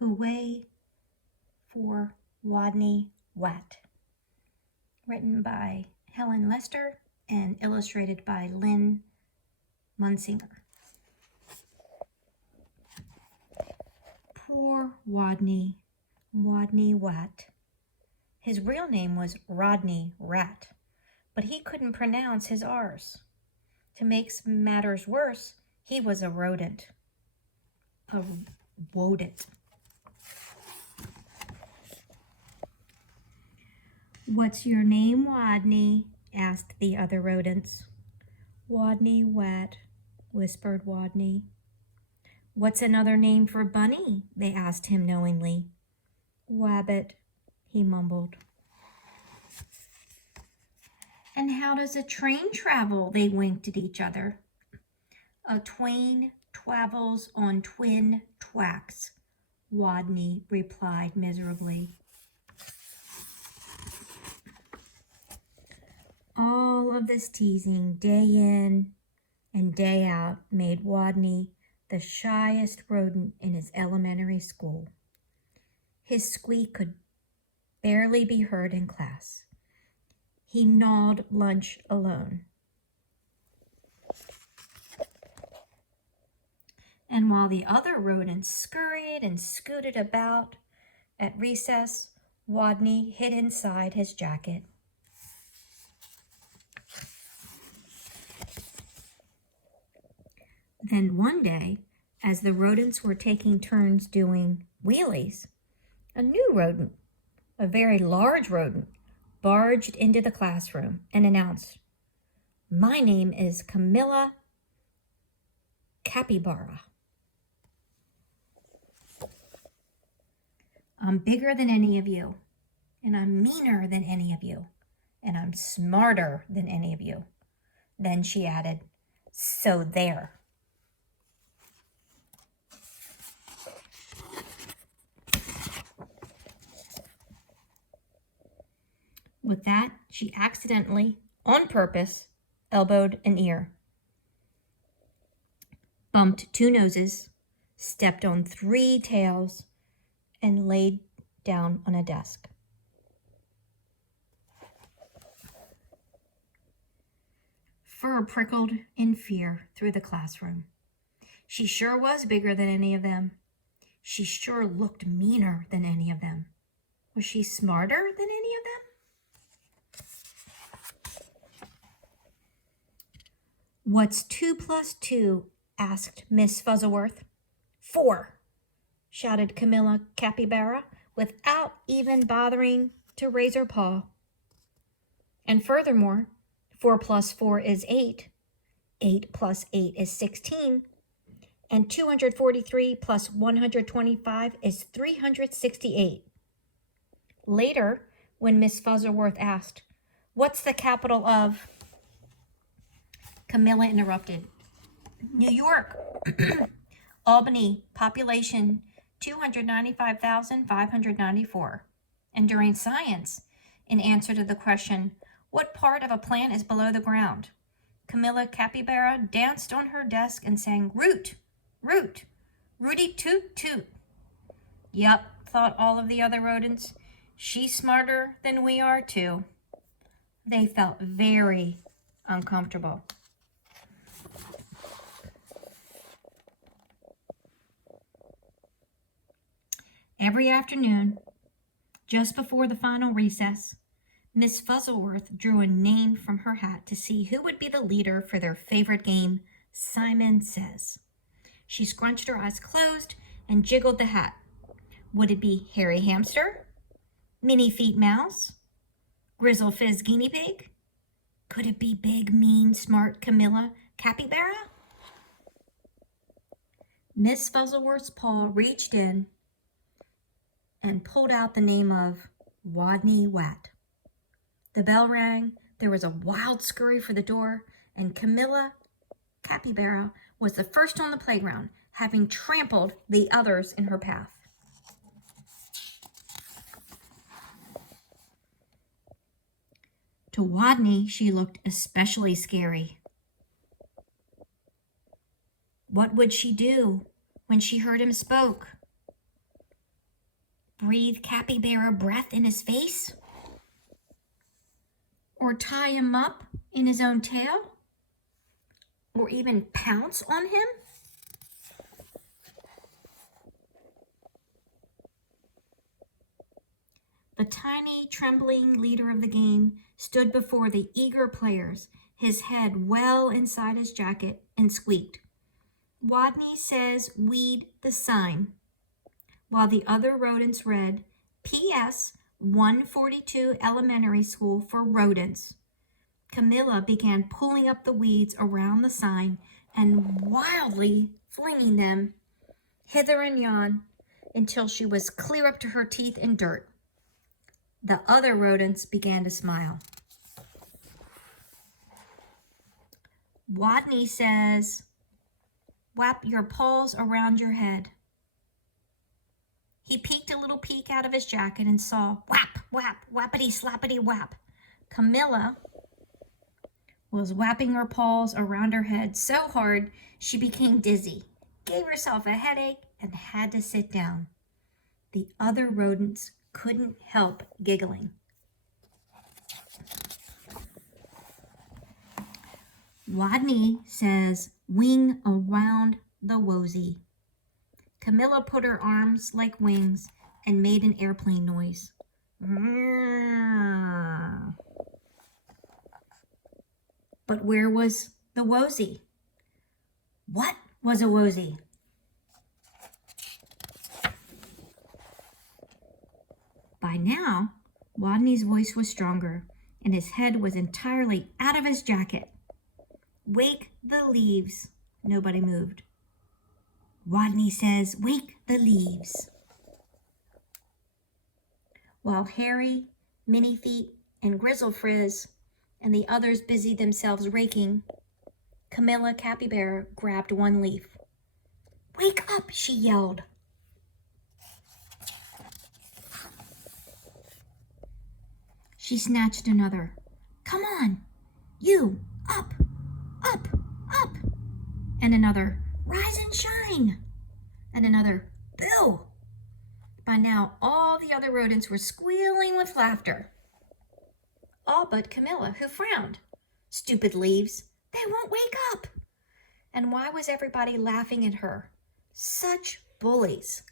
Hooray for Wodney Wat, written by Helen Lester and illustrated by Lynn Munsinger. Poor Wodney Wat. His real name was Wodney Rat, but he couldn't pronounce his R's. To make matters worse, he was a rodent. A wodent. "What's your name, Wodney?" asked the other rodents. "Wodney Wat," whispered Wodney. "What's another name for bunny?" they asked him knowingly. "Wabbit," he mumbled. "And how does a train travel?" they winked at each other. "A twain twavels on twin twacks," Wodney replied miserably. All of this teasing day in and day out made Wodney the shyest rodent in his elementary school. His squeak could barely be heard in class. He gnawed lunch alone. And while the other rodents scurried and scooted about at recess, Wodney hid inside his jacket. Then one day, as the rodents were taking turns doing wheelies, a new rodent, a very large rodent, barged into the classroom and announced, "My name is Camilla Capybara. I'm bigger than any of you, and I'm meaner than any of you, and I'm smarter than any of you." Then she added, "So there." With that, she accidentally, on purpose, elbowed an ear, bumped 2 noses, stepped on 3 tails, and laid down on a desk. Fur prickled in fear through the classroom. She sure was bigger than any of them. She sure looked meaner than any of them. Was she smarter than any of them? "What's 2 plus 2? asked Miss Fuzzleworth. "4, shouted Camilla Capybara, without even bothering to raise her paw. "And furthermore, 4 plus 4 is 8. 8 plus 8 is 16. And 243 plus 125 is 368. Later, when Miss Fuzzleworth asked, "What's the capital of?" Camilla interrupted. "New York." "Albany, population 295,594. And during science, in answer to the question, "What part of a plant is below the ground?" Camilla Capybara danced on her desk and sang, "Root, root, rooty toot toot." Yup, thought all of the other rodents. She's smarter than we are too. They felt very uncomfortable. Every afternoon, just before the final recess, Miss Fuzzleworth drew a name from her hat to see who would be the leader for their favorite game, Simon Says. She scrunched her eyes closed and jiggled the hat. Would it be Hairy Hamster? Minnie Feet Mouse? Grizzle Fizz Guinea Pig? Could it be big, mean, smart Camilla Capybara? Miss Fuzzleworth's paw reached in and pulled out the name of Wodney Wat. The bell rang, there was a wild scurry for the door, and Camilla Capybara was the first on the playground, having trampled the others in her path. To Wodney, she looked especially scary. What would she do when she heard him spoke? breathe capybara breath in his face? Or tie him up in his own tail? Or even pounce on him? The tiny, trembling leader of the game stood before the eager players, his head well inside his jacket, and squeaked, "Wodney says weed the sign," while the other rodents read, "P.S. 142 Elementary School for Rodents." Camilla began pulling up the weeds around the sign and wildly flinging them hither and yon until she was clear up to her teeth in dirt. The other rodents began to smile. "Wodney says, wrap your paws around your head." He peeked a little peek out of his jacket and saw whap, whap, whappity, slappity, whap. Camilla was whapping her paws around her head so hard she became dizzy, gave herself a headache, and had to sit down. The other rodents couldn't help giggling. "Wodney says wing around the wosy." Camilla put her arms like wings and made an airplane noise. But where was the wosy? What was a wosy? By now, Wodney's voice was stronger, and his head was entirely out of his jacket. "Wake the leaves." Nobody moved. "Wodney says, wake the leaves." While Harry, Minnie Feet, and Grizzle Frizz and the others busied themselves raking, Camilla Capybara grabbed one leaf. "Wake up," she yelled. She snatched another. "Come on, you, up, up, up." And another, "Rise and shine." And another, "Boo." By now, all the other rodents were squealing with laughter. All but Camilla, who frowned. Stupid leaves, they won't wake up. And why was everybody laughing at her? Such bullies.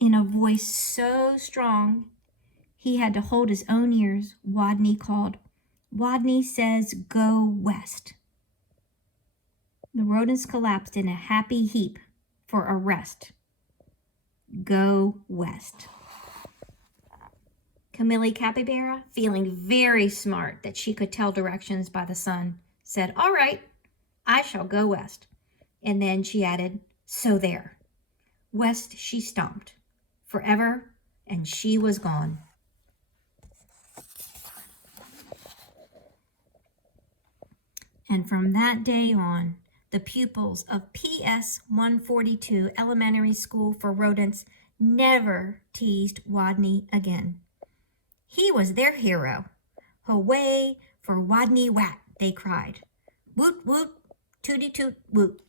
In a voice so strong, he had to hold his own ears, Wodney called, "Wodney says go west." The rodents collapsed in a happy heap for a rest. Go west. Camilla Capybara, feeling very smart that she could tell directions by the sun, said, "All right, I shall go west." And then she added, "So there." West she stomped. Forever, and she was gone. And from that day on, the pupils of PS 142 Elementary School for Rodents never teased Wodney again. He was their hero. "Hooray for Wodney Wat," they cried. "Woot woot, tooty toot woot."